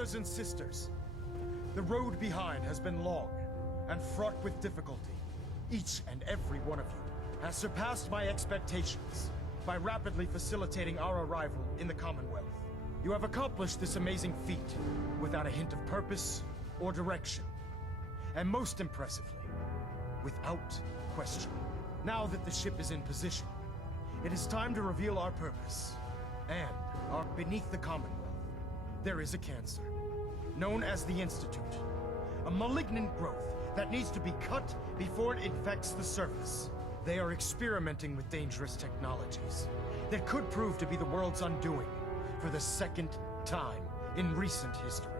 brothers and sisters, the road behind has been long and fraught with difficulty. Each and every one of you has surpassed my expectations by rapidly facilitating our arrival in the Commonwealth. You have accomplished this amazing feat without a hint of purpose or direction. And most impressively, without question. Now that the ship is in position, it is time to reveal our purpose. And beneath the Commonwealth, there is a cancer, known as the Institute. A malignant growth that needs to be cut before it infects the surface. They are experimenting with dangerous technologies that could prove to be the world's undoing for the second time in recent history.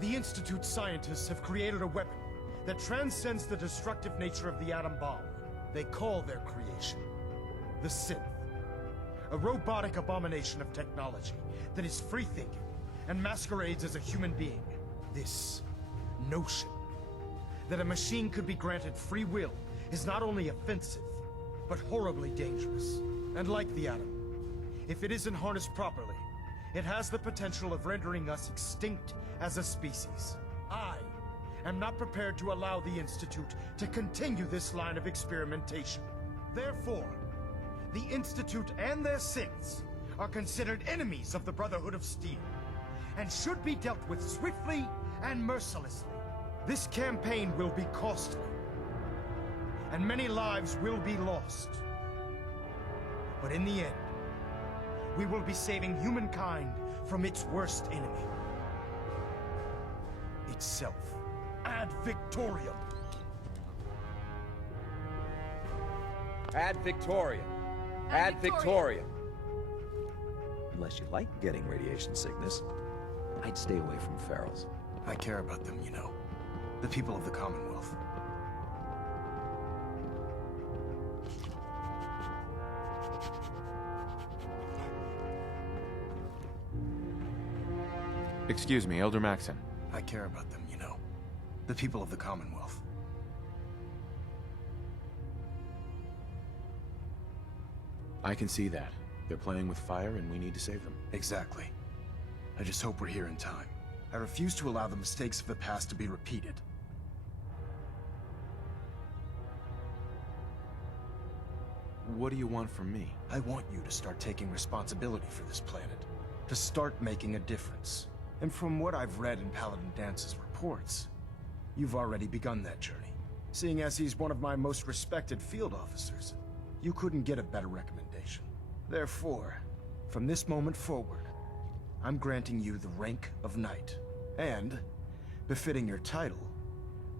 The Institute scientists have created a weapon that transcends the destructive nature of the atom bomb. They call their creation the Synth. A robotic abomination of technology that is free-thinking and masquerades as a human being. This notion that a machine could be granted free will is not only offensive, but horribly dangerous. And like the atom, if it isn't harnessed properly, it has the potential of rendering us extinct as a species. I am not prepared to allow the Institute to continue this line of experimentation. Therefore, the Institute and their synths are considered enemies of the Brotherhood of Steel, and should be dealt with swiftly and mercilessly. This campaign will be costly, and many lives will be lost. But in the end, we will be saving humankind from its worst enemy. Itself. Ad Victoriam. Ad Victoriam. Ad Victoriam. Unless you like getting radiation sickness, I'd stay away from ferals. I care about them, you know. The people of the Commonwealth. Excuse me, Elder Maxon. I care about them, you know. The people of the Commonwealth. I can see that. They're playing with fire and we need to save them. Exactly. I just hope we're here in time. I refuse to allow the mistakes of the past to be repeated. What do you want from me? I want you to start taking responsibility for this planet. To start making a difference. And from what I've read in Paladin Dance's reports, you've already begun that journey. Seeing as he's one of my most respected field officers, you couldn't get a better recommendation. Therefore, from this moment forward, I'm granting you the rank of Knight. And, befitting your title,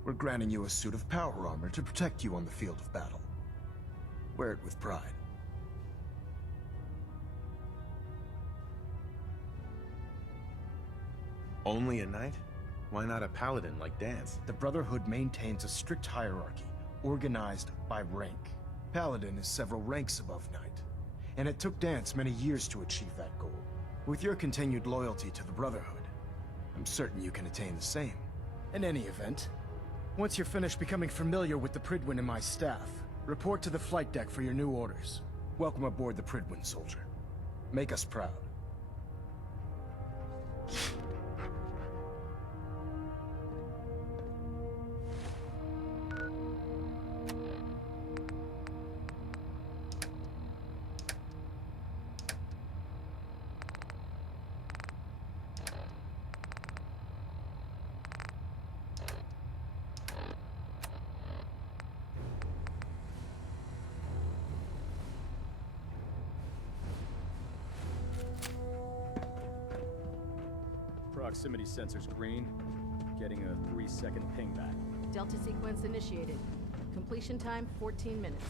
we're granting you a suit of power armor to protect you on the field of battle. Wear it with pride. Only a knight? Why not a paladin like Dance? The Brotherhood maintains a strict hierarchy, organized by rank. Paladin is several ranks above Knight, and it took Dance many years to achieve that goal. With your continued loyalty to the Brotherhood, I'm certain you can attain the same. In any event, once you're finished becoming familiar with the Prydwen and my staff, report to the flight deck for your new orders. Welcome aboard the Prydwen, soldier. Make us proud. Proximity sensors green. Getting a 3-second ping back. Delta sequence initiated. Completion time 14 minutes.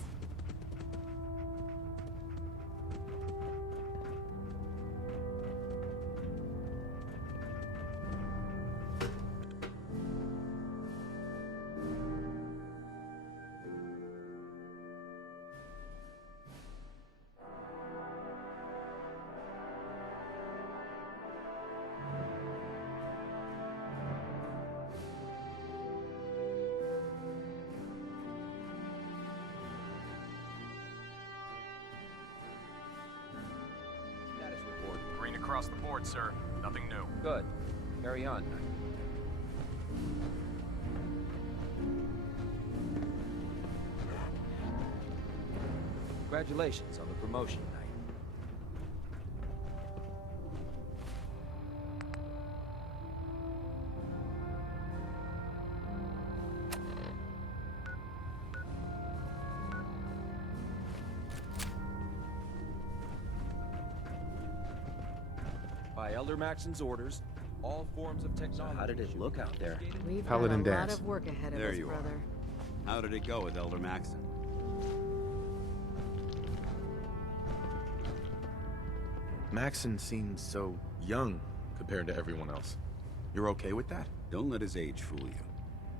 Status report. Green across the board, sir. Nothing new. Good. Carry on, Knight. Congratulations on the promotion, Knight. By Elder Maxon's orders, all forms of technology... How did it look out there? We've Paladin got a lot dance. of work ahead of There us, you are. brother. How did it go with Elder Maxon? Maxon seems so young compared to everyone else. You're okay with that? Don't let his age fool you.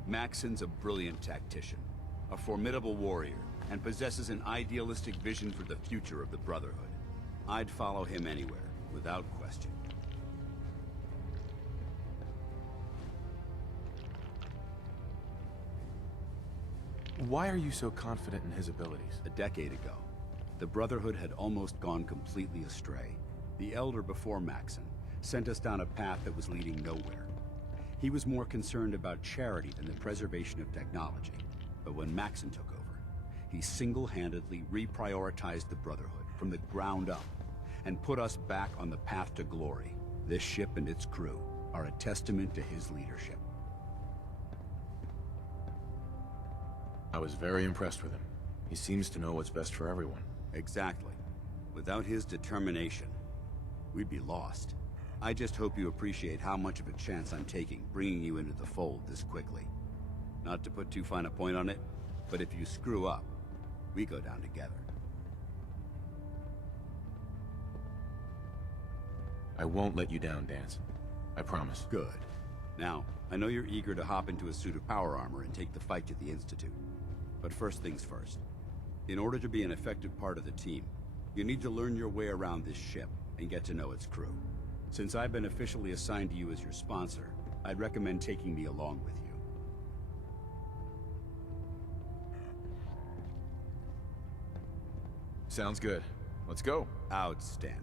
Maxon's a brilliant tactician, a formidable warrior, and possesses an idealistic vision for the future of the Brotherhood. I'd follow him anywhere, without question. Why are you so confident in his abilities? A decade ago, the Brotherhood had almost gone completely astray. The Elder before Maxon sent us down a path that was leading nowhere. He was more concerned about charity than the preservation of technology. But when Maxon took over, he single-handedly reprioritized the Brotherhood from the ground up and put us back on the path to glory. This ship and its crew are a testament to his leadership. I was very impressed with him. He seems to know what's best for everyone. Exactly. Without his determination, we'd be lost. I just hope you appreciate how much of a chance I'm taking bringing you into the fold this quickly. Not to put too fine a point on it, but if you screw up, we go down together. I won't let you down, Danse. I promise. Good. Now, I know you're eager to hop into a suit of power armor and take the fight to the Institute. But first things first. In order to be an effective part of the team, you need to learn your way around this ship and get to know its crew. Since I've been officially assigned to you as your sponsor, I'd recommend taking me along with you. Sounds good. Let's go. Outstanding.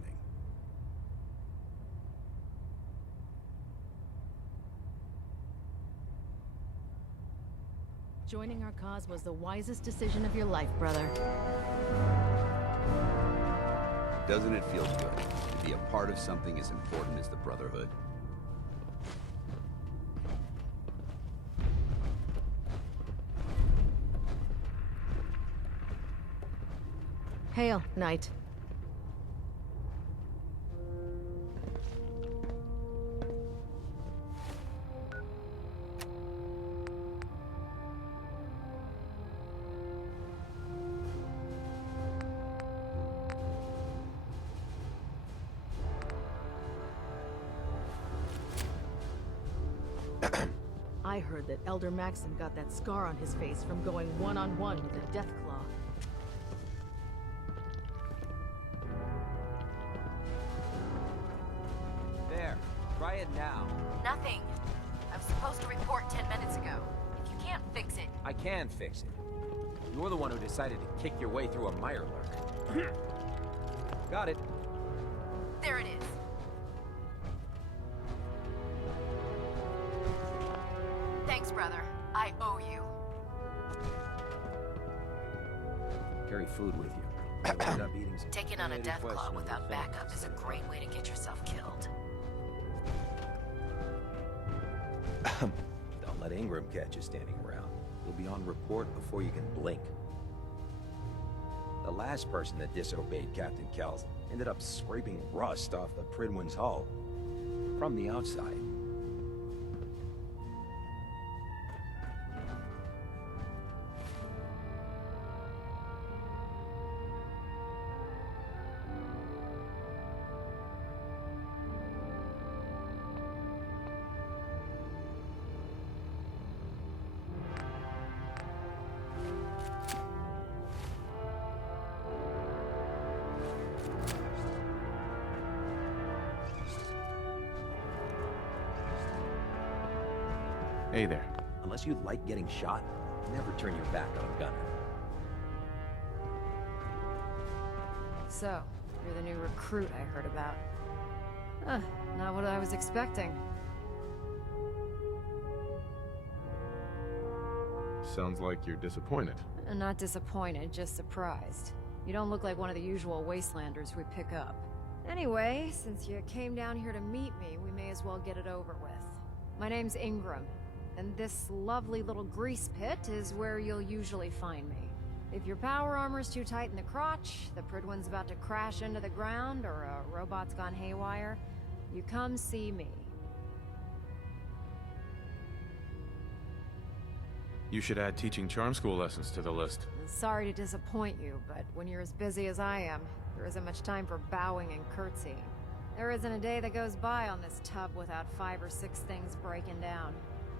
Joining our cause was the wisest decision of your life, brother. Doesn't it feel good to be a part of something as important as the Brotherhood? Hail, Knight. I heard that Elder Maxon got that scar on his face from going one-on-one with a Deathclaw. There. Try it now. Nothing. I was supposed to report 10 minutes ago. If you can't fix it, I can fix it. You're the one who decided to kick your way through a Mirelurk. Got it. there it is. Thanks, brother. I owe you. Carry food with you. End up eating some Taking on a related Deathclaw questionable without things. backup is a great way to get yourself killed. Don't let Ingram catch you standing around. You'll be on report before you can blink. The last person that disobeyed Captain Kells ended up scraping rust off the Pridwin's hull. From the outside. Hey there. Unless you like getting shot, never turn your back on a gunner. So, you're the new recruit I heard about. Not what I was expecting. Sounds like you're disappointed. Not disappointed, just surprised. You don't look like one of the usual wastelanders we pick up. Anyway, since you came down here to meet me, we may as well get it over with. My name's Ingram, and this lovely little grease pit is where you'll usually find me. If your power armor's too tight in the crotch, the Prydwen's about to crash into the ground, or a robot's gone haywire, you come see me. You should add teaching charm school lessons to the list. Sorry to disappoint you, but when you're as busy as I am, there isn't much time for bowing and curtsying. There isn't a day that goes by on this tub without 5 or 6 things breaking down.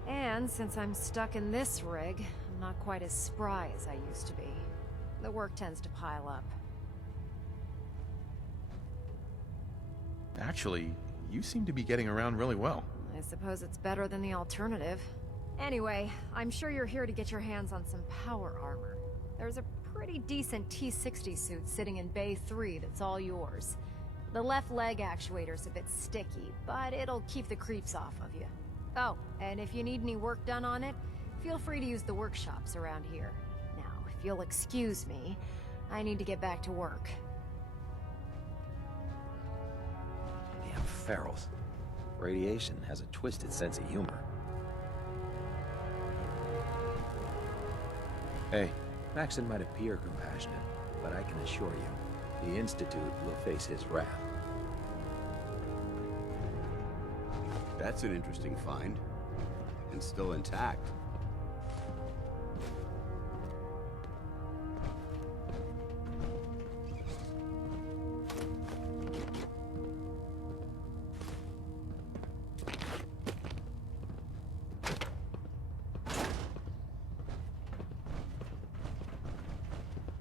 And since I'm stuck in this rig, I'm not quite as spry as I used to be. The work tends to pile up. Actually, you seem to be getting around really well. I suppose it's better than the alternative. Anyway, I'm sure you're here to get your hands on some power armor. There's a pretty decent T-60 suit sitting in Bay 3 that's all yours. The left leg actuator's a bit sticky, but it'll keep the creeps off of you. Oh, and if you need any work done on it, feel free to use the workshops around here. Now, if you'll excuse me, I need to get back to work. Damn ferals. Radiation has a twisted sense of humor. Hey, Maxson might appear compassionate, but I can assure you, the Institute will face his wrath. That's an interesting find. And still intact.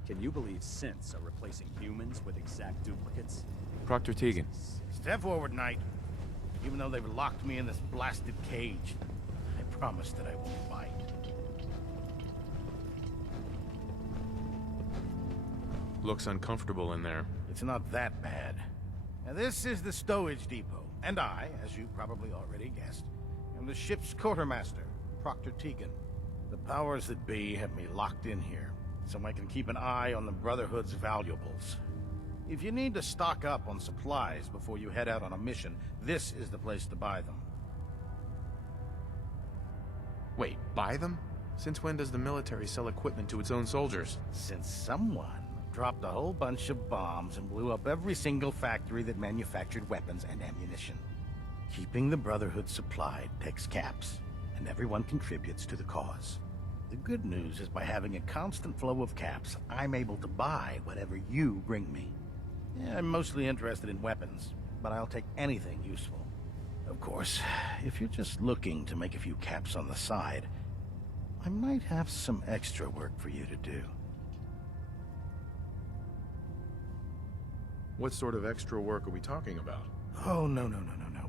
Can you believe synths are replacing humans with exact duplicates? Proctor Tegan. Step forward, Knight. Even though they've locked me in this blasted cage, I promise that I won't bite. Looks uncomfortable in there. It's not that bad. Now, this is the stowage depot, and I, as you probably already guessed, am the ship's quartermaster, Proctor Tegan. The powers that be have me locked in here, so I can keep an eye on the Brotherhood's valuables. If you need to stock up on supplies before you head out on a mission, this is the place to buy them. Wait, buy them? Since when does the military sell equipment to its own soldiers? Since someone dropped a whole bunch of bombs and blew up every single factory that manufactured weapons and ammunition. Keeping the Brotherhood supplied takes caps, and everyone contributes to the cause. The good news is by having a constant flow of caps, I'm able to buy whatever you bring me. Yeah, I'm mostly interested in weapons, but I'll take anything useful. Of course, if you're just looking to make a few caps on the side, I might have some extra work for you to do. What sort of extra work are we talking about? Oh, no.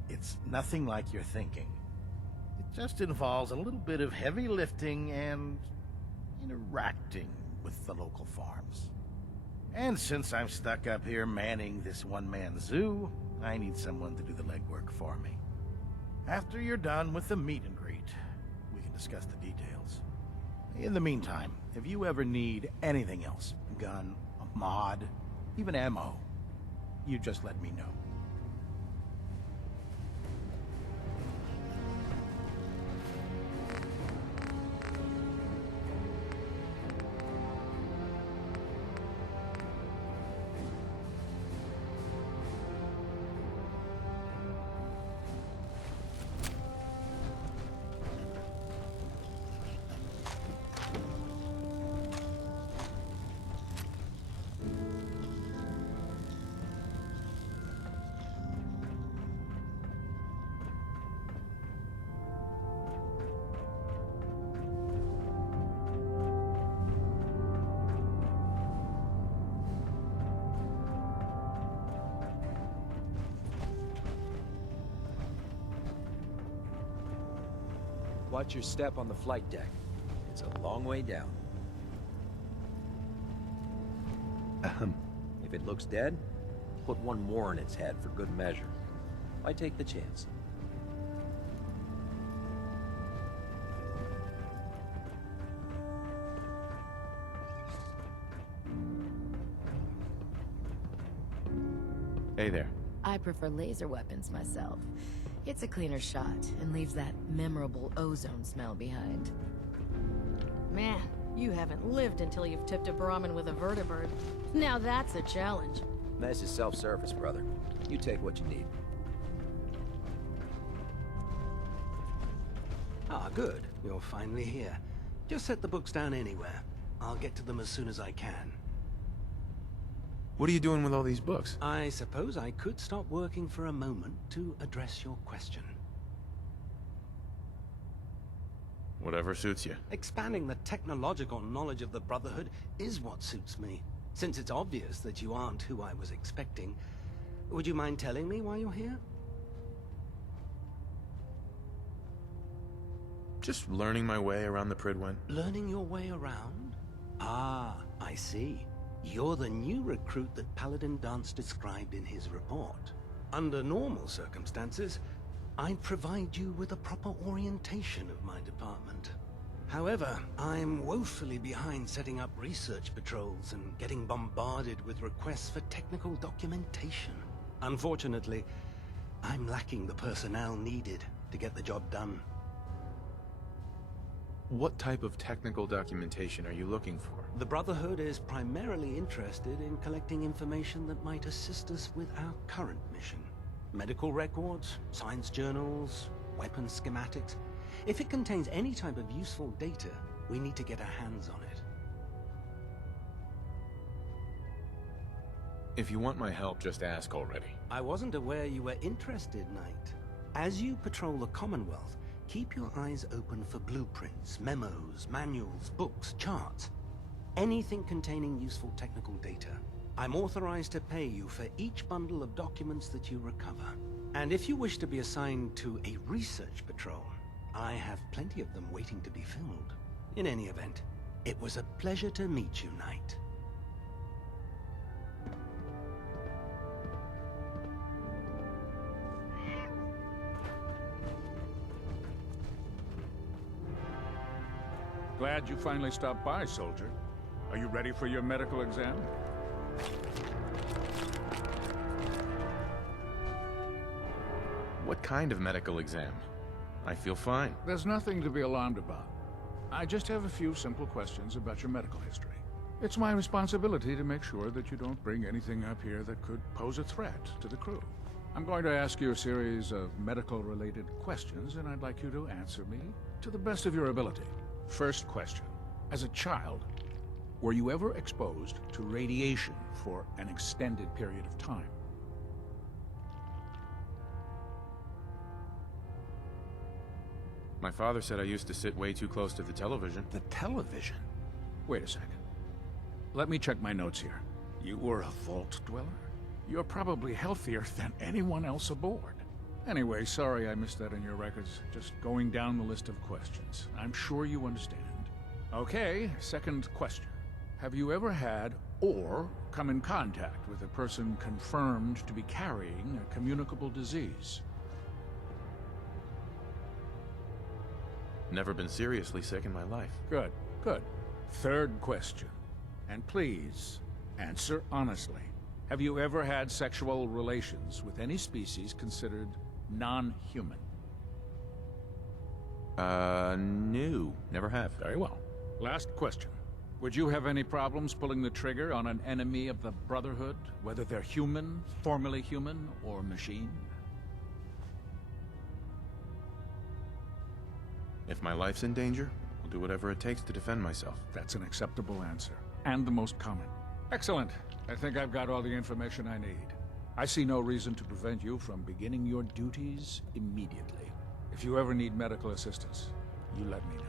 It's nothing like you're thinking. It just involves a little bit of heavy lifting and interacting with the local farms. And since I'm stuck up here manning this one-man zoo, I need someone to do the legwork for me. After you're done with the meet and greet, we can discuss the details. In the meantime, if you ever need anything else, a gun, a mod, even ammo, you just let me know. Watch your step on the flight deck. It's a long way down. Ahem. If it looks dead, put one more in its head for good measure. Why take the chance? Hey there. I prefer laser weapons myself. It's a cleaner shot and leaves that memorable ozone smell behind. Man, you haven't lived until you've tipped a Brahmin with a vertibird. Now that's a challenge. This is self-service, brother. You take what you need. Ah, good. You're finally here. Just set the books down anywhere. I'll get to them as soon as I can. What are you doing with all these books? I suppose I could stop working for a moment to address your question. Whatever suits you. Expanding the technological knowledge of the Brotherhood is what suits me. Since it's obvious that you aren't who I was expecting, would you mind telling me why you're here? Just learning my way around the Prydwen. Learning your way around? Ah, I see. You're the new recruit that Paladin Danse described in his report. Under normal circumstances, I'd provide you with a proper orientation of my department. However, I'm woefully behind setting up research patrols and getting bombarded with requests for technical documentation. Unfortunately, I'm lacking the personnel needed to get the job done. What type of technical documentation are you looking for? The Brotherhood is primarily interested in collecting information that might assist us with our current mission. Medical records, science journals, weapon schematics. If it contains any type of useful data, we need to get our hands on it. If you want my help, just ask already. I wasn't aware you were interested, Knight. As you patrol the Commonwealth, keep your eyes open for blueprints, memos, manuals, books, charts. Anything containing useful technical data. I'm authorized to pay you for each bundle of documents that you recover. And if you wish to be assigned to a research patrol, I have plenty of them waiting to be filled. In any event, it was a pleasure to meet you, Knight. Glad you finally stopped by, soldier. Are you ready for your medical exam? What kind of medical exam? I feel fine. There's nothing to be alarmed about. I just have a few simple questions about your medical history. It's my responsibility to make sure that you don't bring anything up here that could pose a threat to the crew. I'm going to ask you a series of medical-related questions, and I'd like you to answer me to the best of your ability. First question. As a child, were you ever exposed to radiation for an extended period of time? My father said I used to sit way too close to the television. The television? Wait a second. Let me check my notes here. You were a vault dweller? You're probably healthier than anyone else aboard. Anyway, sorry I missed that in your records. Just going down the list of questions. I'm sure you understand. Okay, second question. Have you ever had or come in contact with a person confirmed to be carrying a communicable disease? Never been seriously sick in my life. Good, good. Third question. And please, answer honestly. Have you ever had sexual relations with any species considered non-human? No. Never have. Very well. Last question. Would you have any problems pulling the trigger on an enemy of the Brotherhood, whether they're human, formerly human, or machine? If my life's in danger, I'll do whatever it takes to defend myself. That's an acceptable answer, and the most common. Excellent. I think I've got all the information I need. I see no reason to prevent you from beginning your duties immediately. If you ever need medical assistance, you let me know.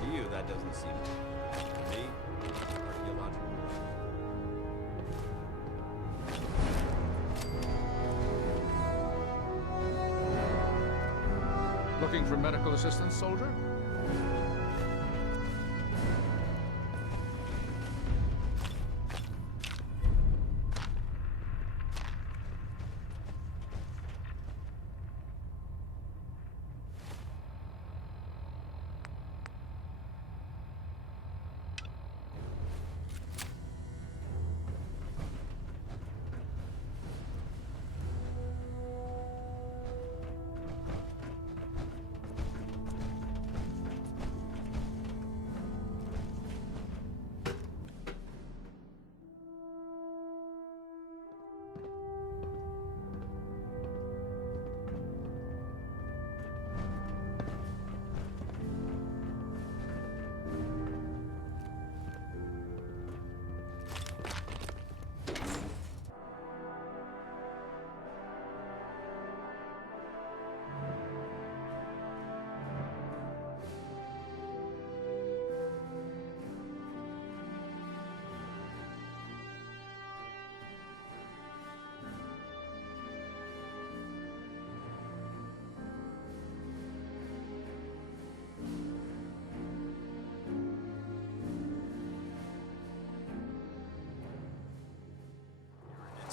To you, that doesn't seem to me illogical. Looking for medical assistance, soldier?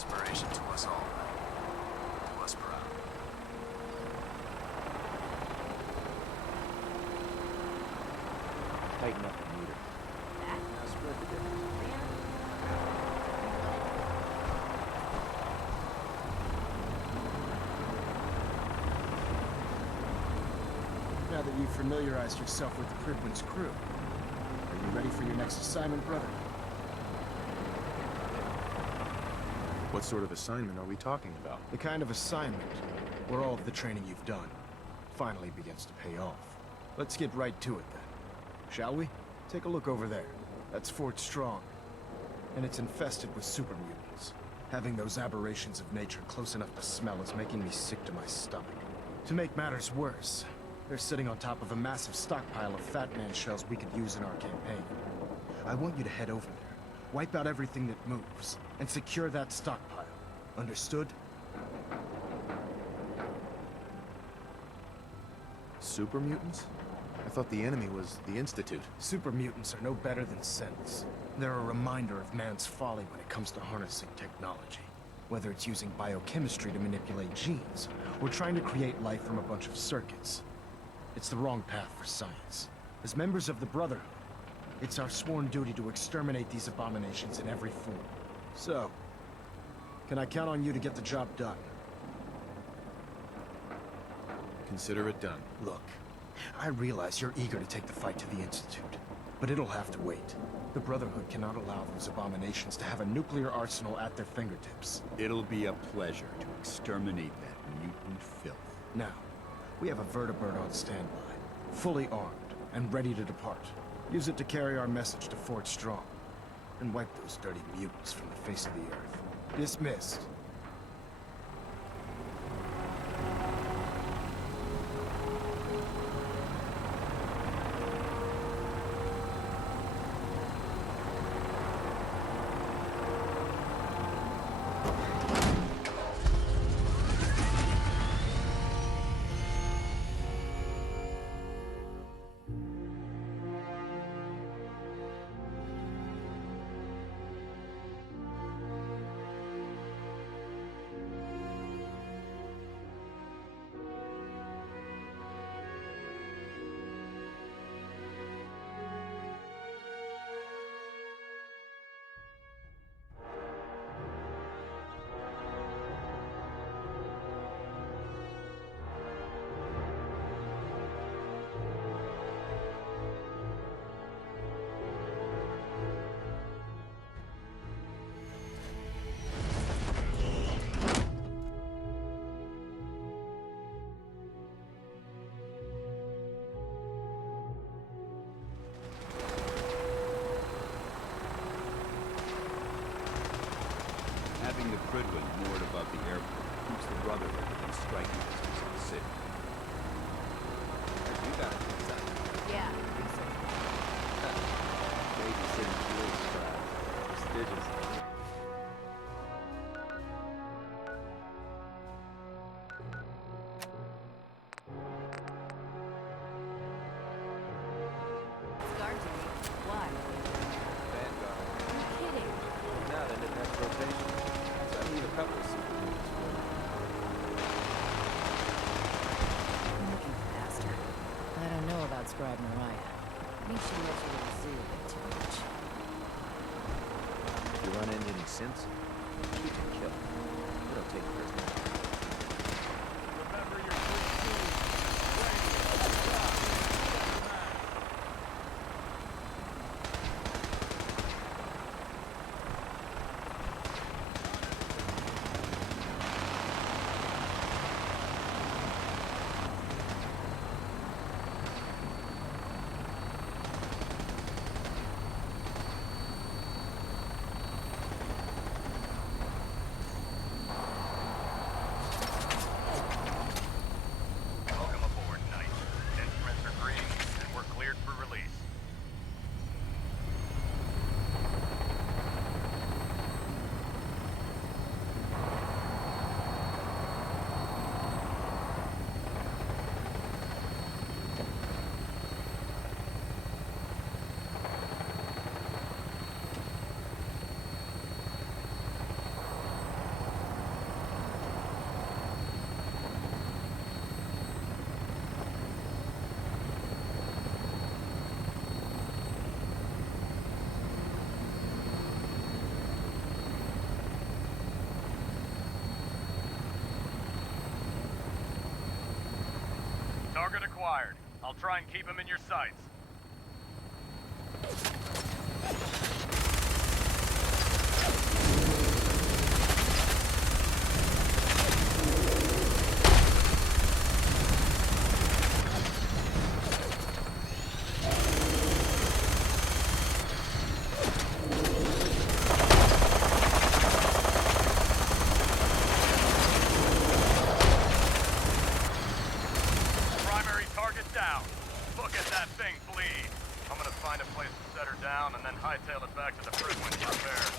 inspiration to us all. To us proud. Tighten up the meter. Now spread the difference. Now that you've familiarized yourself with the Prydwen's crew, are you ready for your next assignment, brother? What sort of assignment are we talking about? The kind of assignment where all of the training you've done finally begins to pay off. Let's get right to it then. Shall we? Take a look over there. That's Fort Strong. And it's infested with super mutants. Having those aberrations of nature close enough to smell is making me sick to my stomach. To make matters worse, they're sitting on top of a massive stockpile of Fat Man shells we could use in our campaign. I want you to head over there, wipe out everything that moves, and secure that stockpile. Understood? Super mutants? I thought the enemy was the Institute. Super mutants are no better than synths. They're a reminder of man's folly when it comes to harnessing technology. Whether it's using biochemistry to manipulate genes, or trying to create life from a bunch of circuits. It's the wrong path for science. As members of the Brotherhood, it's our sworn duty to exterminate these abominations in every form. So, can I count on you to get the job done? Consider it done. Look, I realize you're eager to take the fight to the Institute, but it'll have to wait. The Brotherhood cannot allow those abominations to have a nuclear arsenal at their fingertips. It'll be a pleasure to exterminate that mutant filth. Now, we have a vertibird on standby, fully armed and ready to depart. Use it to carry our message to Fort Strong, and wipe those dirty mutants from the face of the earth. Dismissed. Having the Prydwen moored above the airport keeps the Brotherhood within striking distance of the city. You got it, exactly. Yeah, Babysitting feels prestigious. Guard duty. Why? Vanguard. Are you kidding? Now they're in next rotation. So I need a couple of super mutants for it. Looking faster. I don't know about Scribe Mariah. I think she loves her little zoo a bit too much. If you run into any synths, shoot and kill. We don't take prisoners. Remember your good food. Target acquired. I'll try and keep him in your sights. Primary target down. Look at that thing bleed. I'm gonna find a place to set her down and then hightail it back to the Fridwin for repairs.